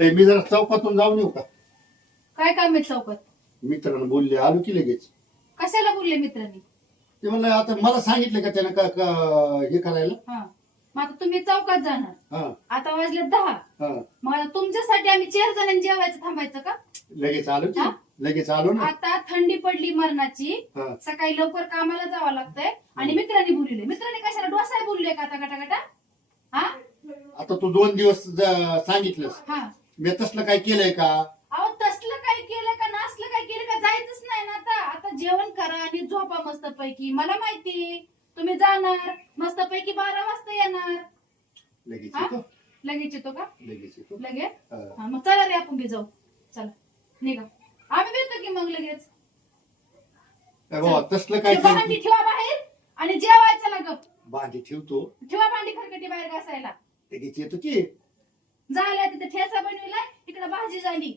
ए, मी जरा चौकातून जाऊन येऊ का? काय काम आहे चौकात? मित्रांनो बोलले आलो की लगेच. कशाला बोलले मित्रांनी? ते म्हणलं आता मला सांगितलं का त्यानं हे करायला. हा, मग आता तुम्ही चौकात जाणार. हा आता वाजले 10. हा मग आता तुमच्यासाठी आम्ही 4 जणांनी जेवायचं थांबायचं का? लगेच आलो की. हा? लगेच आलो ना. आता थंडी पडली मरणाची, हा सकाळी लवकर कामाला जावं लागतंय आणि मित्रांनी बोलले. मित्रांनी कशाला डोसा बोलले का आता गटा? हा आता तू 2 दिवस सांगितलंस. हा, मी तसलं काय केलंय का? अहो तसलं काय केलं का नसलं काय केलं का? जायचंच नाही ना आता. आता जेवण करा आणि झोपा मस्त पैकी. मला माहिती तुम्ही जाणार मस्त पैकी 12 वाजता येणार. लगेच हा? येतो. लगेच येतो का? लगेच येतो. लगेच? हा. हा, मग चला रे आपण बी जाऊ. चला निघा. आम्ही भेटतो की मग लगेच. ए बाबा तसलं काय ते भांडी ठेवा बाहेर आणि जेवायचं ना गप. भांडी ठेवतो. ठेवा भांडी खरकटी बाहेर घासायला. लगेच येतो की. झाल्या तिथे ठेचा बनविलाय, इकडे भाजी झाली.